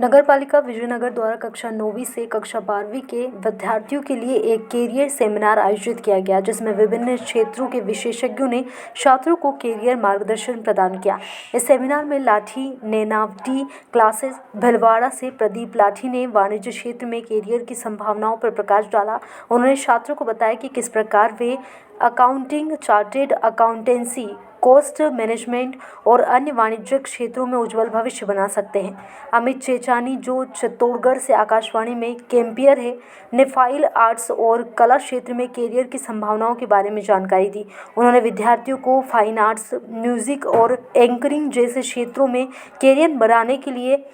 नगर पालिका विजयनगर द्वारा कक्षा 9वीं से कक्षा 12वीं के विद्यार्थियों के लिए एक कैरियर सेमिनार आयोजित किया गया, जिसमें विभिन्न क्षेत्रों के विशेषज्ञों ने छात्रों को कैरियर मार्गदर्शन प्रदान किया। इस सेमिनार में लाठी नेनावटी क्लासेस भीलवाड़ा से प्रदीप लाठी ने वाणिज्य क्षेत्र में कैरियर की संभावनाओं पर प्रकाश डाला। उन्होंने छात्रों को बताया कि किस प्रकार वे accounting, chartered accountancy, cost management और अन्य वाणिज्यिक क्षेत्रों में उज्जवल भविष्य बना सकते हैं। अमित चेचानी, जो चित्तौड़गढ़ से आकाशवाणी में कैंपियर है, ने फाइन आर्ट्स और कला क्षेत्र में कैरियर की संभावनाओं के बारे में जानकारी दी। उन्होंने विद्यार्थियों को फाइन आर्ट्स, म्यूजिक और एंकरिंग जैसे क्षेत्रों में कैरियर बनाने के लिए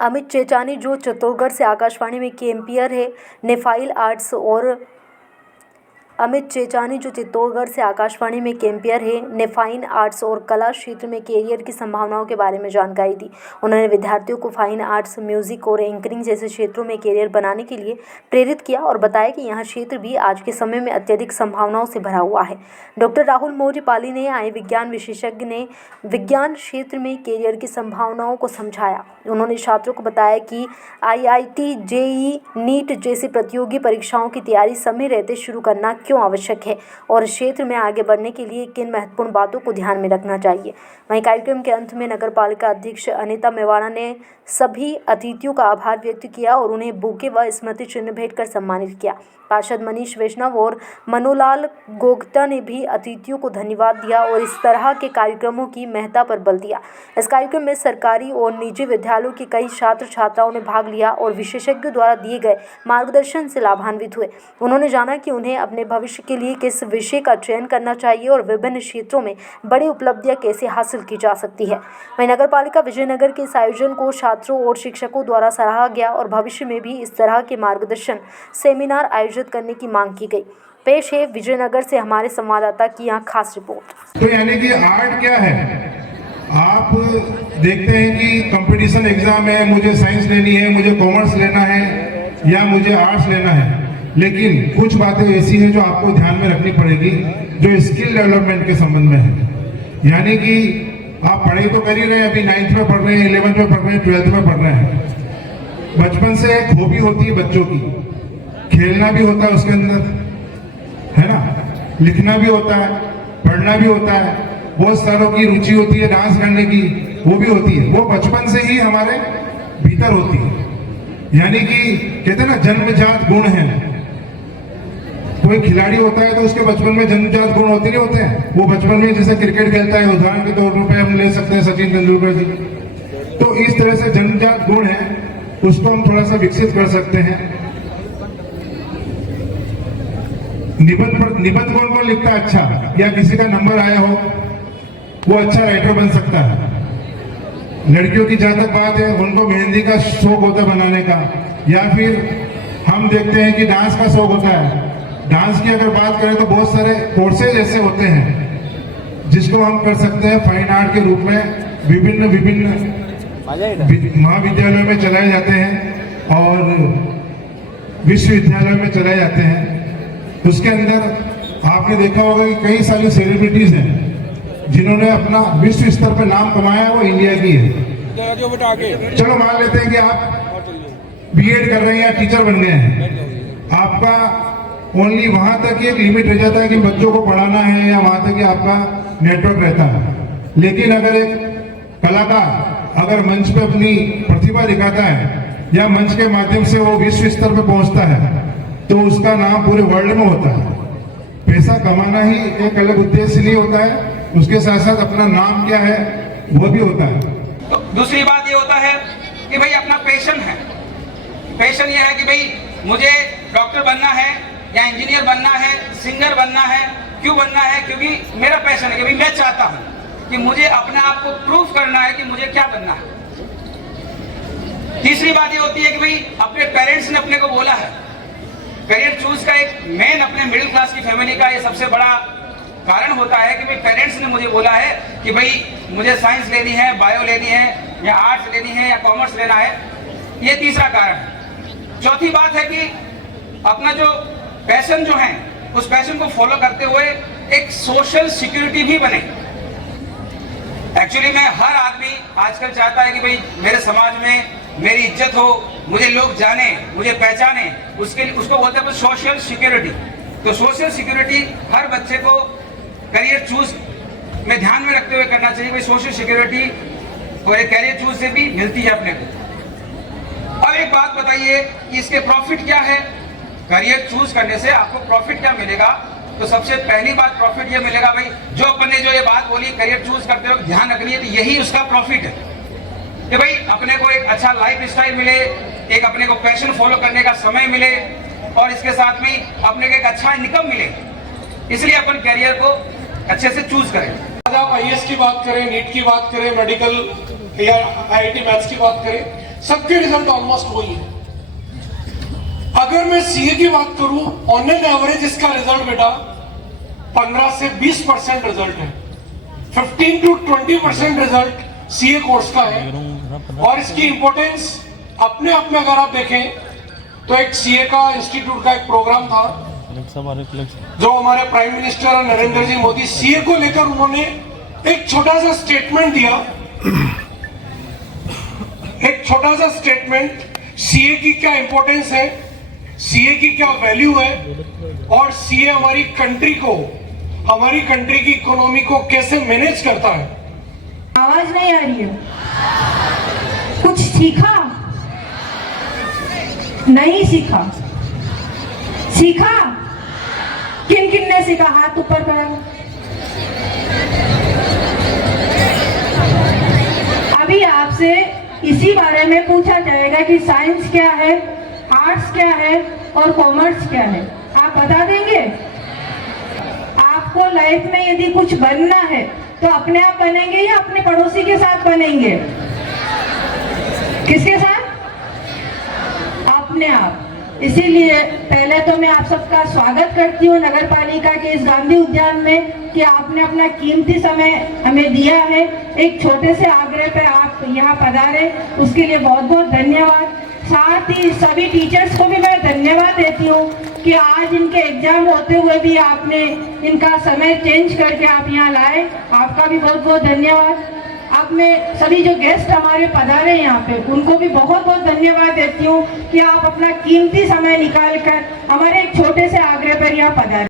अमित चेचानी, जो चित्तौड़गढ़ से आकाशवाणी में कैंपियर है, ने फाइन आर्ट्स और फाइन आर्ट्स और कला क्षेत्र में कैरियर की संभावनाओं के बारे में जानकारी दी। उन्होंने विद्यार्थियों को फाइन आर्ट्स, म्यूजिक और एंकरिंग जैसे क्षेत्रों में कैरियर बनाने के लिए प्रेरित किया और बताया कि यह क्षेत्र भी आज के समय में अत्यधिक संभावनाओं से भरा हुआ है। डॉक्टर राहुल मौर्य पाली ने आए विज्ञान विशेषज्ञ ने विज्ञान क्षेत्र में कैरियर की संभावनाओं को समझाया। उन्होंने छात्रों को बताया कि IIT, JEE, नीट जैसी प्रतियोगी परीक्षाओं की तैयारी समय रहते शुरू करना क्यों आवश्यक है और इस क्षेत्र में आगे बढ़ने के लिए किन महत्वपूर्ण बातों को ध्यान में रखना चाहिए। वहीं कार्यक्रम के अंत में नगर पालिका अध्यक्ष अनीता मेवाड़ा ने सभी अतिथियों का आभार व्यक्त किया और उन्हें बुके व स्मृति चिन्ह भेंट कर सम्मानित किया। पार्षद मनीष वैष्णव और मनोलाल गोगता ने भी अतिथियों को धन्यवाद दिया और इस तरह के कार्यक्रमों की महत्ता पर बल दिया। इस कार्यक्रम में सरकारी और निजी विद्यालयों के कई छात्र छात्राओं ने भाग लिया और विशेषज्ञों द्वारा दिए गए मार्गदर्शन से लाभान्वित हुए। उन्होंने जाना कि उन्हें अपने भविष्य के लिए किस विषय का चयन करना चाहिए और विभिन्न क्षेत्रों में बड़ी उपलब्धियां कैसे हासिल की जा सकती है। वहीं नगर पालिका विजयनगर के इस आयोजन को छात्रों और शिक्षकों द्वारा सराहा गया और भविष्य में भी इस तरह के मार्गदर्शन सेमिनार आयोजित करने की मांग की गई। पेश है विजयनगर से हमारे संवाददाता की यहाँ खास रिपोर्ट। तो यानी कि आर्ट क्या है, आप देखते हैं कि कंपटीशन एग्जाम है, मुझे साइंस लेनी है, मुझे कॉमर्स लेना है या मुझे आर्ट्स लेना है, लेकिन कुछ बातें ऐसी हैं जो आपको ध्यान में रखनी पड़ेगी जो स्किल डेवलपमेंट के संबंध में है। यानी कि आप पढ़ाई तो कर ही रहे हैं, अभी 9th में पढ़ रहे हैं, 11th में पढ़ रहे हैं, 12th में पढ़ रहे हैं। बचपन से एक हॉबी होती है बच्चों की, खेलना भी होता है उसके अंदर, है ना, लिखना भी होता है, पढ़ना भी होता है, बहुत सारों की रुचि होती है डांस करने की, वो भी होती है, वो बचपन से ही हमारे भीतर होती है। यानी कि कहते हैं ना जन्मजात गुण है। कोई खिलाड़ी होता है तो उसके बचपन में जन्मजात गुण होते नहीं होते हैं, वो बचपन में जैसे क्रिकेट खेलता है, उदाहरण के तौर पर हम ले सकते हैं सचिन तेंदुलकर जी। तो इस तरह से जन्मजात गुण है, उसको हम थोड़ा सा विकसित कर सकते हैं। निबंध कौन लिखता है अच्छा, या किसी का नंबर आया हो वो अच्छा राइटर बन सकता है। लड़कियों की जहां तक बात है, उनको मेहंदी का शौक होता है बनाने का, या फिर हम देखते हैं कि डांस का शौक होता है। डांस की अगर बात करें तो बहुत सारे कोर्सेज ऐसे होते हैं जिसको हम कर सकते हैं फाइन आर्ट के रूप में, विभिन्न महाविद्यालयों में चलाए जाते हैं और विश्वविद्यालयों में चलाए जाते हैं। उसके अंदर आपने देखा होगा कि कई सारी सेलिब्रिटीज हैं जिन्होंने अपना विश्व स्तर पर नाम कमाया, वो इंडिया की है। चलो मान लेते हैं कि आप BEd कर रहे हैं या टीचर बन गए हैं, आपका ओनली वहां तक एक लिमिट रह जाता है कि बच्चों को पढ़ाना है, या वहां तक आपका नेटवर्क रहता है। लेकिन अगर एक कलाकार अगर मंच पे अपनी प्रतिभा दिखाता है या मंच के माध्यम से वो विश्व स्तर पे पहुंचता है, तो उसका नाम पूरे वर्ल्ड में होता है। पैसा कमाना ही एक अलग उद्देश्य नहीं होता है, उसके साथ साथ अपना नाम क्या है वो भी होता है। तो दूसरी बात ये होता है कि भाई अपना पैशन है। पैशन ये है कि भाई मुझे डॉक्टर बनना है या इंजीनियर बनना है, सिंगर बनना है। क्यों बनना है? क्योंकि मेरा पैशन है कि भाई मैं चाहता हूँ कि मुझे अपने आप को प्रूफ करना है कि मुझे क्या बनना है। तीसरी बात ये होती है कि भाई अपने पेरेंट्स ने अपने को बोला है, करियर चूज का एक मेन अपने मिडिल क्लास की फैमिली का ये सबसे बड़ा कारण होता है कि भाई पेरेंट्स ने मुझे बोला है कि भाई मुझे साइंस लेनी है, बायो लेनी है, या आर्ट्स लेनी है, या कॉमर्स लेना है। ये तीसरा कारण है। चौथी बात है कि अपना जो पैशन जो है उस पैशन को फॉलो करते हुए एक सोशल सिक्योरिटी भी बने। एक्चुअली मैं हर आदमी आजकल चाहता है कि भाई मेरे समाज में मेरी इज्जत हो, मुझे लोग जाने, मुझे पहचाने, उसको बोलते हैं सोशल सिक्योरिटी। तो सोशल सिक्योरिटी हर बच्चे को करियर चूज में ध्यान में रखते हुए करना चाहिए। भाई सोशल सिक्योरिटी और एक करियर चूज से भी मिलती है अपने को। अब एक बात बताइए कि इसके प्रॉफिट क्या है? करियर चूज करने से आपको प्रॉफिट क्या मिलेगा? तो सबसे पहली बात प्रॉफिट ये मिलेगा भाई, जो अपन ने जो ये बात बोली करियर चूज करते वक्त ध्यान रखनी है, तो यही उसका प्रॉफिट है कि भाई अपने को एक अच्छा लाइफ स्टाइल मिले, एक अपने को पैशन फॉलो करने का समय मिले और इसके साथ में अपने को एक अच्छा इनकम मिले। इसलिए अपन करियर को अच्छे से चूज करें। आज आप आईएएस की बात करें, नीट की बात करें, मेडिकल या आईआईटी मैथ्स की बात करें, सबके रिजल्ट ऑलमोस्ट वही है। अगर मैं सीए की बात करूं, ऑन एन एवरेज इसका रिजल्ट बेटा 15 से 20% रिजल्ट है। 15 to 20% रिजल्ट सीए कोर्स का है। और इसकी इंपॉर्टेंस अपने आप में अगर आप देखें तो एक सीए का इंस्टीट्यूट का एक प्रोग्राम था जो हमारे प्राइम मिनिस्टर नरेंद्र जी मोदी सीए को लेकर उन्होंने एक छोटा सा स्टेटमेंट दिया। एक छोटा सा स्टेटमेंट, सीए की क्या इंपॉर्टेंस है, सीए की क्या वैल्यू है और सीए हमारी कंट्री को, हमारी कंट्री की इकोनॉमी को कैसे मैनेज करता है। आवाज नहीं आ रही है? कुछ सीखा? नहीं सीखा? सीखा? किन किन ने सीखा? हाथ ऊपर करो। अभी आपसे इसी बारे में पूछा जाएगा कि साइंस क्या है, आर्ट्स क्या है और कॉमर्स क्या है। आप बता देंगे? आपको लाइफ में यदि कुछ बनना है तो अपने आप बनेंगे या अपने पड़ोसी के साथ बनेंगे? किसके साथ? अपने आप। इसीलिए पहले तो मैं आप सबका स्वागत करती हूँ नगर पालिका के इस गांधी उद्यान में कि आपने अपना कीमती समय हमें दिया है। एक छोटे से आग्रह पे आप यहाँ पधारे, उसके लिए बहुत बहुत धन्यवाद। साथ ही सभी टीचर्स को भी मैं धन्यवाद देती हूँ कि आज इनके एग्जाम होते हुए भी आपने इनका समय चेंज करके आप यहाँ लाए। आपका भी बहुत बहुत धन्यवाद। अब मैं सभी जो गेस्ट हमारे पधारे यहाँ पे उनको भी बहुत बहुत धन्यवाद देती हूँ कि आप अपना कीमती समय निकाल कर हमारे एक छोटे से आग्रह पर यहाँ पधारे।